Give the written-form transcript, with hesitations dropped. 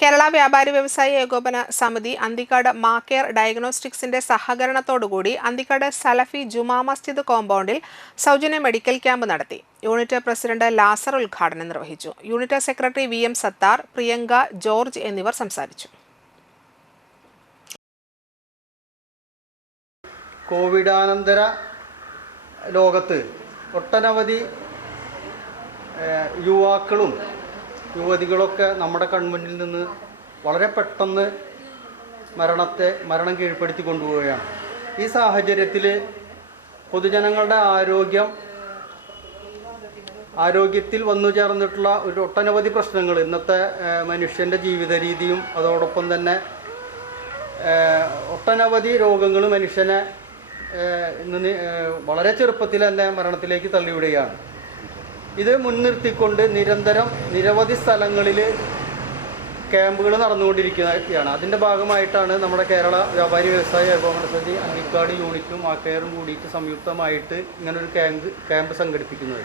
കേരള വ്യാപാരി വ്യവസായി ഏകോപന സമിതി അന്തിക്കാട് മാക്കേർ ഡയഗ്നോസ്റ്റിക്സിന്റെ സഹകരണത്തോടുകൂടി അന്തിക്കാട് സലഫി ജുമാ മസ്ജിദ് കോമ്പൗണ്ടിൽ സൗജന്യ മെഡിക്കൽ ക്യാമ്പ് നടത്തി. യൂണിറ്റ് പ്രസിഡന്റ് ലാസർ ഉദ്ഘാടനം നിർവഹിച്ചു. Unit secretary VM Sattar, Priyanka George എന്നിവർ സംസാരിച്ചു. കോവിഡാനന്തര ലോകത്ത് ഒട്ടനവധി യുവാക്കളും യുവതികളൊക്കെ നമ്മുടെ കൺമുന്നിൽ നിന്ന് വളരെ പെട്ടെന്ന് മരണം കീഴ്പ്പെടുത്തി കൊണ്ടുപോവുകയാണ്. ഈ സാഹചര്യത്തിൽ പൊതുജനങ്ങളുടെ ആരോഗ്യത്തിൽ വന്നു ചേർന്നിട്ടുള്ള ഒരു ഒട്ടനവധി പ്രശ്നങ്ങൾ ഇന്നത്തെ മനുഷ്യൻ്റെ ജീവിത രീതിയും അതോടൊപ്പം തന്നെ ഒട്ടനവധി രോഗങ്ങൾ മനുഷ്യനെ ഇന്ന് വളരെ ചെറുപ്പത്തിൽ തന്നെ മരണത്തിലേക്ക് തള്ളിവിടുകയാണ്. ഇത് മുൻനിർത്തിക്കൊണ്ട് നിരന്തരം നിരവധി സ്ഥലങ്ങളിൽ ക്യാമ്പുകൾ നടന്നുകൊണ്ടിരിക്കുകയാണ്. അതിൻ്റെ ഭാഗമായിട്ടാണ് നമ്മുടെ കേരള വ്യാപാരി വ്യവസായി ഏകോപന സമിതി അന്തിക്കാട് യൂണിറ്റും മാക്കേറും കൂടിയിട്ട് സംയുക്തമായിട്ട് ഇങ്ങനൊരു ക്യാമ്പ് സംഘടിപ്പിക്കുന്നത്.